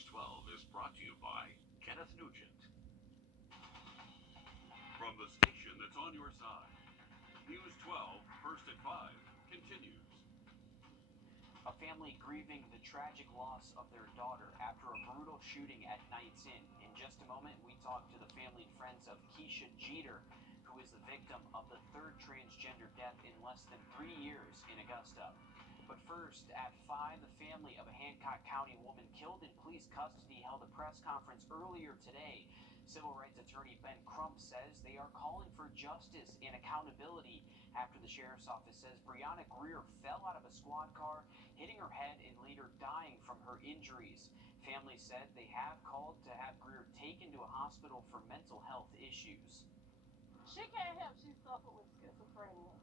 News 12 is brought to you by Kenneth Nugent. From the station that's on your side, News 12, first at 5, continues. A family grieving the tragic loss of their daughter after a brutal shooting at Knight's Inn. In just a moment, we talk to the family and friends of Keisha Jeter, who is the victim of the third transgender death in less than 3 years in Augusta. But first, at 5, the family of a Hancock County woman killed in police custody held a press conference earlier today. Civil rights attorney Ben Crump says they are calling for justice and accountability after the sheriff's office says Brianna Greer fell out of a squad car, hitting her head and later dying from her injuries. Family said they have called to have Greer taken to a hospital for mental health issues. She can't help she suffered with schizophrenia.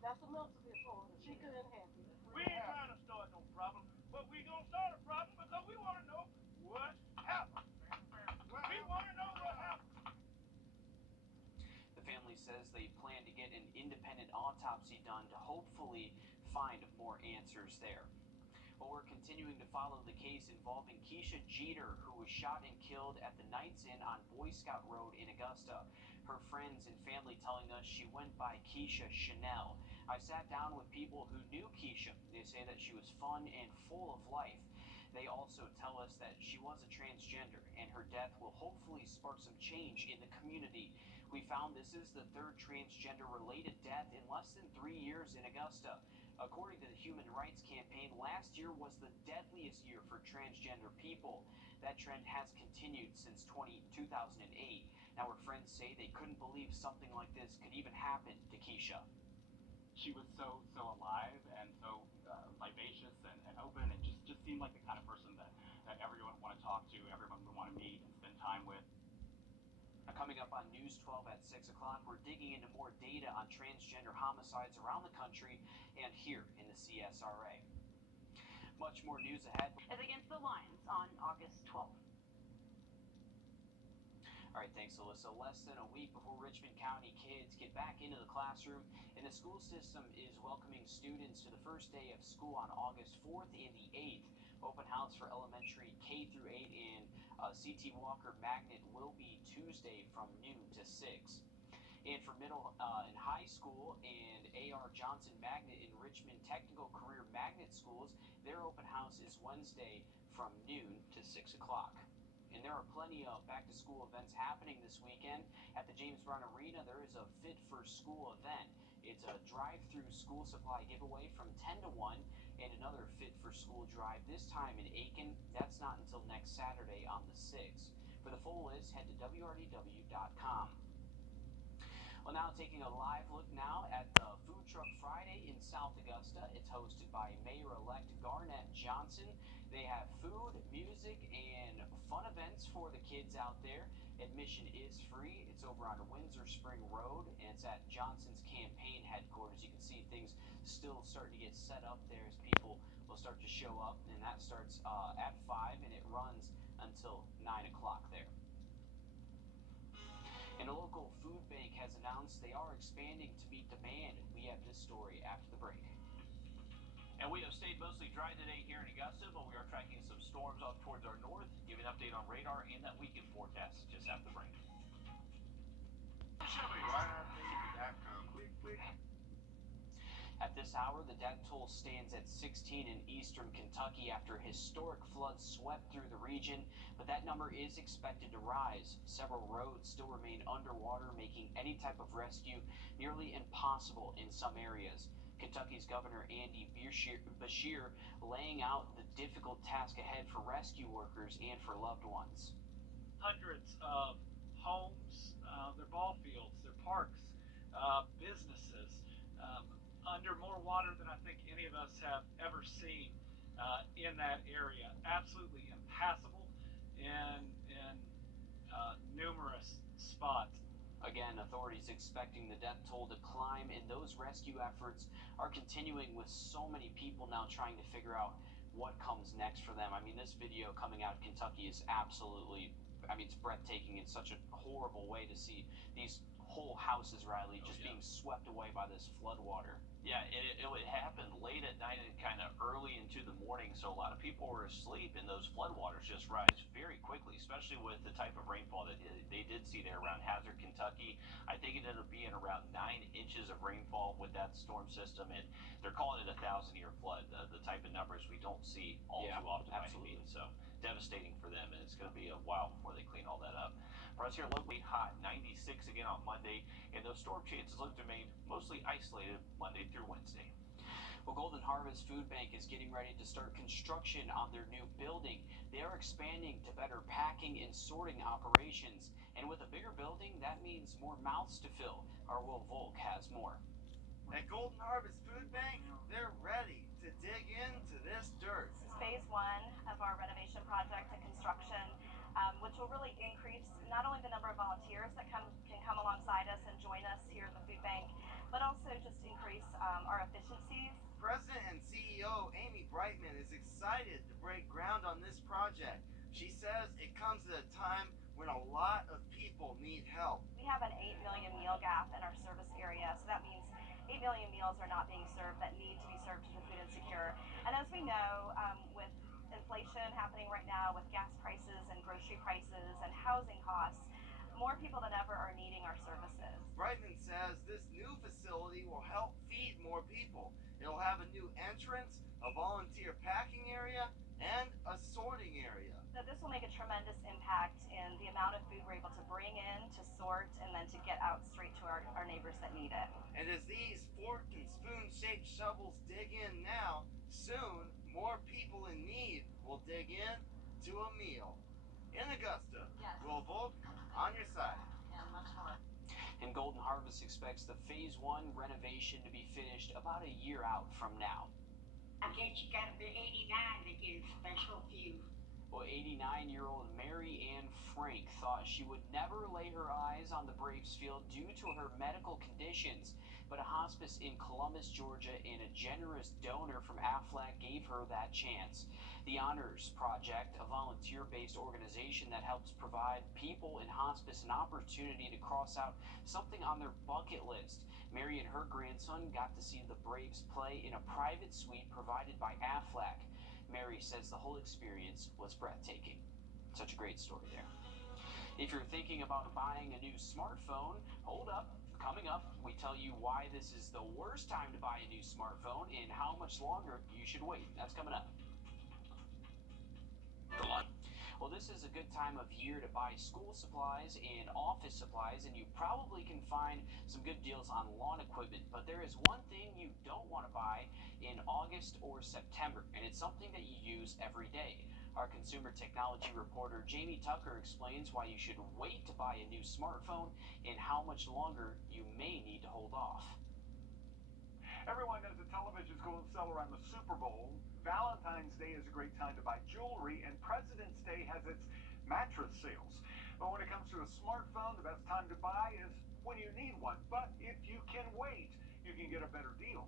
That's a mental disorder. She couldn't help it. We ain't trying to start no problem, but we gonna start a problem because we want to know what happened. We want to know what happened. The family says they plan to get an independent autopsy done to hopefully find more answers there. But we're continuing to follow the case involving Keisha Jeter, who was shot and killed at the Knight's Inn on Boy Scout Road in Augusta. Her friends and family telling us she went by Keisha Chanel. I sat down with people who knew Keisha. They say that she was fun and full of life. They also tell us that she was a transgender, and her death will hopefully spark some change in the community. We found this is the third transgender-related death in less than 3 years in Augusta. According to the Human Rights Campaign, last year was the deadliest year for transgender people. That trend has continued since 2008. Now, her friends say they couldn't believe something like this could even happen to Keisha. She was so alive and so vivacious and open, and just seemed like the kind of person that everyone would want to talk to, everyone would want to meet and spend time with. Now, coming up on News 12 at 6 o'clock, we're digging into more data on transgender homicides around the country and here in the CSRA. Much more news ahead. As against the Lions on August 12th. All right, thanks, Alyssa. Less than a week before Richmond County kids get back into the classroom, and the school system is welcoming students to the first day of school on August 4th and the 8th. Open house for elementary K through 8 and C.T. Walker Magnet will be Tuesday from noon to 6. And for middle and high school and A.R. Johnson Magnet in Richmond Technical Career Magnet Schools, their open house is Wednesday from noon to 6 o'clock. And there are plenty of back-to-school events happening this weekend. At the James Brown Arena, there is a Fit for School event. It's a drive-through school supply giveaway from 10 to 1 and another Fit for School drive, this time in Aiken. That's not until next Saturday on the 6th. For the full list, head to wrdw.com. Well, now taking a live look now at the Food Truck Friday in South Augusta. It's hosted by Mayor-elect Garnett Johnson. They have food, music, and fun events for the kids out there. Admission is free. It's over on Windsor Spring Road, and it's at Johnson's campaign headquarters. You can see things still starting to get set up there as people will start to show up, and that starts at 5, and it runs until 9 o'clock there. And a local food bank has announced they are expanding to meet demand. We have this story after the break. And we have stayed mostly dry today here in Augusta, but we are tracking some storms off towards our north. Give an update on radar and that weekend forecast just after the break. At this hour, the death toll stands at 16 in eastern Kentucky after historic floods swept through the region, but that number is expected to rise. Several roads still remain underwater, making any type of rescue nearly impossible in some areas. Kentucky's Governor Andy Beshear laying out the difficult task ahead for rescue workers and for loved ones. Hundreds of homes, their ball fields, their parks, businesses, under more water than I think any of us have ever seen in that area. Absolutely impassable in numerous spots. Again, authorities expecting the death toll to climb, and those rescue efforts are continuing with so many people now trying to figure out what comes next for them. I mean, this video coming out of Kentucky is absolutely, it's breathtaking in such a horrible way to see these whole houses, Riley, just being swept away by this flood water. Yeah, it would happen late at night and kind of early into the morning, so a lot of people were asleep, and those floodwaters just rise very quickly, especially with the type of rainfall that they did see there around Hazard, Kentucky. I think it ended up being around 9 inches of rainfall with that storm system, and they're calling it a 1,000-year flood, the type of numbers we don't see all too often by any means. So devastating for them, and it's going to be a while before they clean all that up. For us here locally, hot 96 again on Monday, and those storm chances look to remain mostly isolated Monday through Wednesday. Well, Golden Harvest Food Bank is getting ready to start construction on their new building. They are expanding to better packing and sorting operations. And with a bigger building, that means more mouths to fill. Our Will Volk has more. At Golden Harvest Food Bank, they're ready to dig into this dirt. This is phase one of our renovation project and construction, which will really increase not only the number of volunteers that can come alongside us and join us here at the food bank, but also just increase our efficiencies. President and CEO Amy Brightman is excited to break ground on this project. She says it comes at a time when a lot of people need help. We have an 8 million meal gap in our service area, so that means 8 million meals are not being served that need to be served to the food insecure. And as we know, with inflation happening right now, with gas prices and grocery prices and housing costs, more people than ever are needing our services. Brightman says this new facility will help feed more people. It'll have a new entrance, a volunteer packing area, and a sorting area. So this will make a tremendous impact in the amount of food we're able to bring in, to sort, and then to get out straight to our neighbors that need it. And as these fork and spoon-shaped shovels dig in now, soon more people in need will dig in to a meal. In Augusta, Will Volk, on your side. And much more. And Golden Harvest expects the phase one renovation to be finished about a year out from now. I guess you gotta be 89 to get a special view. Well, 89-year-old Mary Ann Frank thought she would never lay her eyes on the Braves field due to her medical conditions, but a hospice in Columbus, Georgia, and a generous donor from Aflac gave her that chance. The Honors Project, a volunteer-based organization that helps provide people in hospice an opportunity to cross out something on their bucket list. Mary and her grandson got to see the Braves play in a private suite provided by Aflac. Mary says the whole experience was breathtaking. Such a great story there. If you're thinking about buying a new smartphone, hold up. Coming up, we tell you why this is the worst time to buy a new smartphone and how much longer you should wait. That's coming up. Well, this is a good time of year to buy school supplies and office supplies, and you probably can find some good deals on lawn equipment, but there is one thing you don't want to buy in August or September, and it's something that you use every day. Our consumer technology reporter Jamie Tucker explains why you should wait to buy a new smartphone and how much longer you may need to hold off. Everyone knows that television's going to sell around the Super Bowl. Valentine's Day is a great time to buy jewelry, and President's Day has its mattress sales. But when it comes to a smartphone, the best time to buy is when you need one. But if you can wait, you can get a better deal.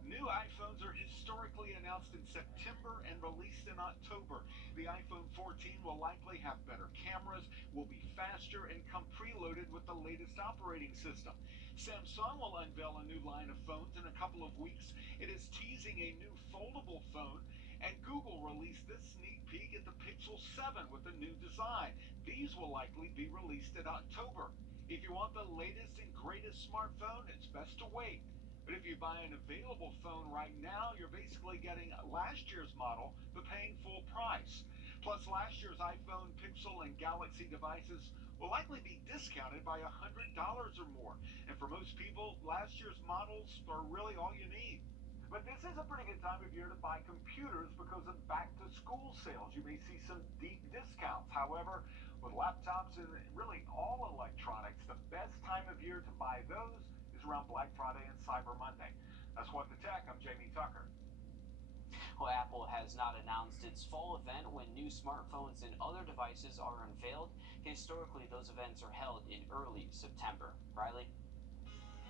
New iPhones are historically announced in September and released in October. The iPhone 14 will likely have better cameras, will be faster, and come preloaded with the latest operating system. Samsung will unveil a new line of phones in a couple of weeks. It is teasing a new foldable phone, and Google released this sneak peek at the Pixel 7 with a new design. These will likely be released in October. If you want the latest and greatest smartphone, it's best to wait. But if you buy an available phone right now, you're basically getting last year's model, but paying full price. Plus, last year's iPhone, Pixel, and Galaxy devices will likely be discounted by $100 or more. And for most people, last year's models are really all you need. But this is a pretty good time of year to buy computers because of back-to-school sales. You may see some deep discounts. However, with laptops and really all electronics, the best time of year to buy those is around Black Friday and Cyber Monday. That's What the Tech. I'm Jamie Tucker. Well, Apple has not announced its fall event when new smartphones and other devices are unveiled. Historically, those events are held in early September. Riley?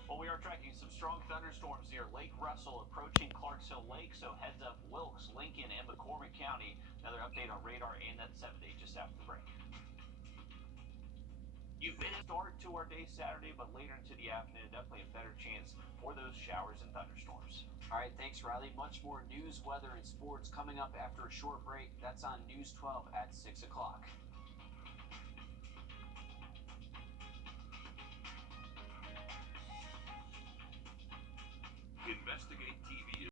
Well, we are tracking some strong thunderstorms near Lake Russell approaching Clarks Hill Lake, so heads up Wilkes, Lincoln, and McCormick County. Another update on radar and that 7-day just after the break. You've been a start to our day Saturday, but later into the afternoon, definitely a better chance for those showers and thunderstorms. All right, thanks, Riley. Much more news, weather, and sports coming up after a short break. That's on News 12 at 6 o'clock.